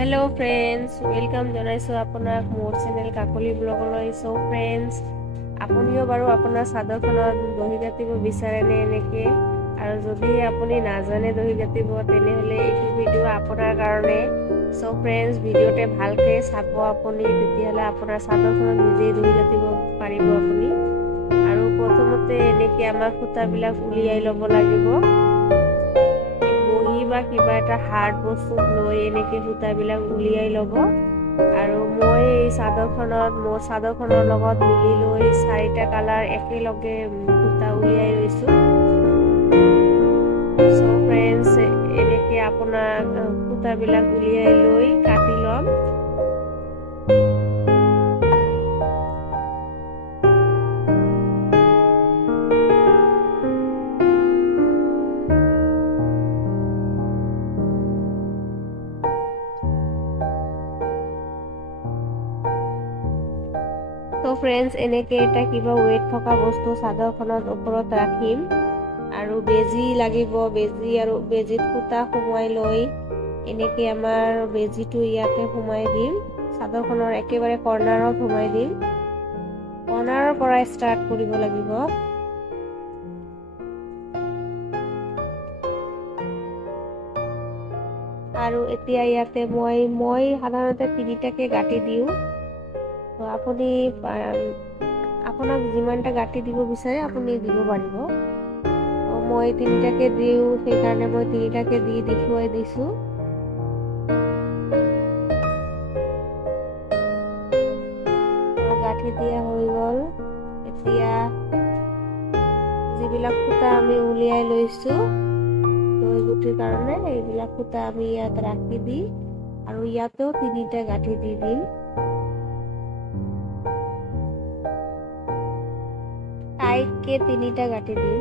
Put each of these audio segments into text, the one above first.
Hello friends, welcome জনাইছো আপোনাক মোৰ চেনেল কাকলি ব্লগলৈ। সো ফ্ৰেন্ডছ, আপুনিও বাৰু আপোনাৰ চাদৰখনত দহি গাঁঠিব বিচাৰে নে এনেকৈ? আৰু যদি আপুনি নাজানে দহি গাঁঠিব, তেনেহ'লে এইটো ভিডিঅ' আপোনাৰ কাৰণে। সো ফ্ৰেন্ডছ, ভিডিঅ'তে ভালকৈ চাব আপুনি, তেতিয়াহ'লে আপোনাৰ চাদৰখনত নিজেই দহি গাঁঠিব পাৰিব আপুনি। আৰু প্ৰথমতে এনেকৈ আমাৰ সূতাবিলাক উলিয়াই ল'ব লাগিব। বা কিবা এটা হাৰ্ড বস্তু লৈ এনেকৈ সূতাবিলাক উলিয়াই ল'ব। আৰু মই এই মোৰ চাদৰখনৰ লগত মিলি লৈ 4টা কালাৰ একেলগে সূতা উলিয়াই লৈছোঁ। চ' ফ্ৰেণ্ডছ, এনেকৈ আপোনাৰ সূতাবিলাক উলিয়াই লৈ কাটি ল'ম। তো ফ্ৰেন্ডছ, এনেকৈ এটা কিবা ৱেট থকা বস্তু চাদৰখনৰ ওপৰত ৰাখিম। আৰু বেজি লাগিব, বেজিত সূতা সোমোৱাই লৈ এনেকৈ আমাৰ বেজিটো ইয়াতে সোমাই দিম। চাদৰখনৰ একেবাৰে কৰ্ণাৰত সোমাই দিম। কৰ্ণাৰৰ পৰা ষ্টাৰ্ট কৰিব লাগিব। আৰু এতিয়া ইয়াতে মই সাধাৰণতে 3টাকে গাঁঠি দিওঁ। তো আপুনি আপোনাক যিমানটা গাঁঠি দিব বিচাৰে আপুনি দিব পাৰিব। মই 3টাকে দিওঁ, সেইকাৰণে মই 3টাকে দি দেখুৱাই দিছোঁ। গাঁঠি দিয়া হৈ গ'ল। এতিয়া যিবিলাক সূতা আমি উলিয়াই লৈছোঁ দহি গুঠিৰ কাৰণে, এইবিলাক সূতা আমি ইয়াত ৰাখি দি আৰু ইয়াতেও 3টা গাঁঠি দি দিম। টাইটকে 3টা গাঁঠি দিম।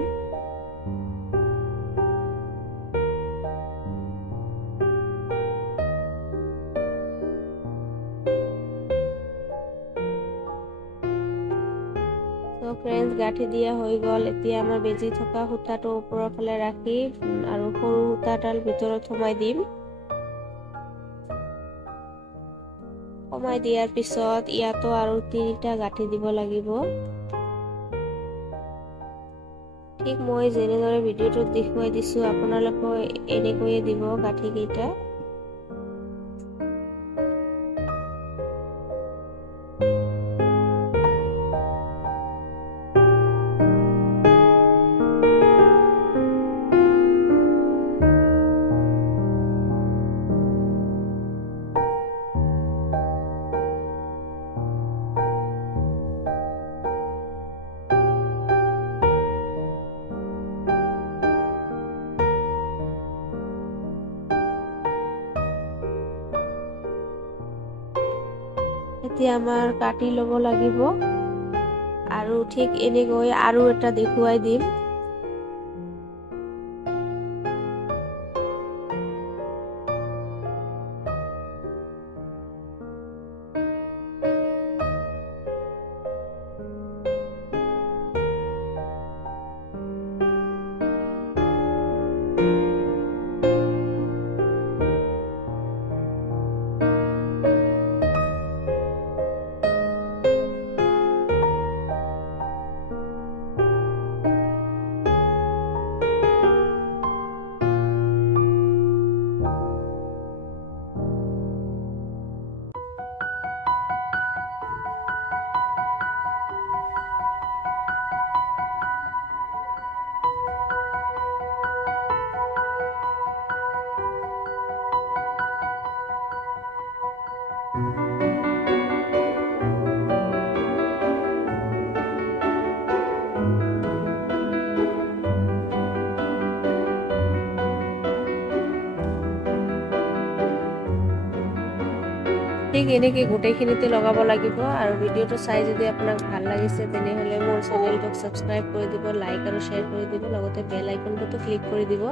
ফ্ৰেন্ডছ, গাঁঠি দিয়া হৈ গ'ল। এতিয়া আমাৰ বেজি থকা সূতাটো ওপৰৰ ফালে ৰাখি আৰু সৰু সূতাডাল ভিতৰত সোমাই দিম। সোমাই দিয়াৰ পিছত ইয়াতো আৰু 3টা গাঁঠি দিব লাগিব। ঠিক মই যেনেদৰে ভিডিঅ'টোত দেখুৱাই দিছোঁ, আপোনালোকেও এনেকৈয়ে দিব গাঁঠিকেইটা। এতিয়া আমাৰ কাটি ল'ব লাগিব। আৰু ঠিক এনেকৈ আৰু এটা দেখুৱাই দিম। ঠিক এনেকৈ গোটেইখিনিতে লগাব লাগিব। আৰু ভিডিঅ'টো চাই যদি আপোনাক ভাল লাগিছে, তেনেহ'লে মোৰ চেনেলটোক ছাবস্ক্ৰাইব কৰি দিব, লাইক আৰু শ্বেয়াৰ কৰি দিব, লগতে বেল আইকনটোতো ক্লিক কৰি দিব।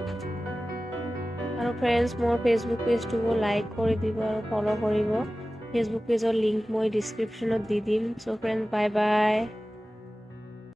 আৰু ফ্ৰেণ্ডছ, মোৰ ফেচবুক পেজটোকো লাইক কৰি দিব আৰু ফ'ল' কৰিব। ফেচবুক পেজৰ লিংক মই ডিছক্ৰিপশ্যনত দি দিম। চ' ফ্ৰেণ্ডছ, বাই বাই।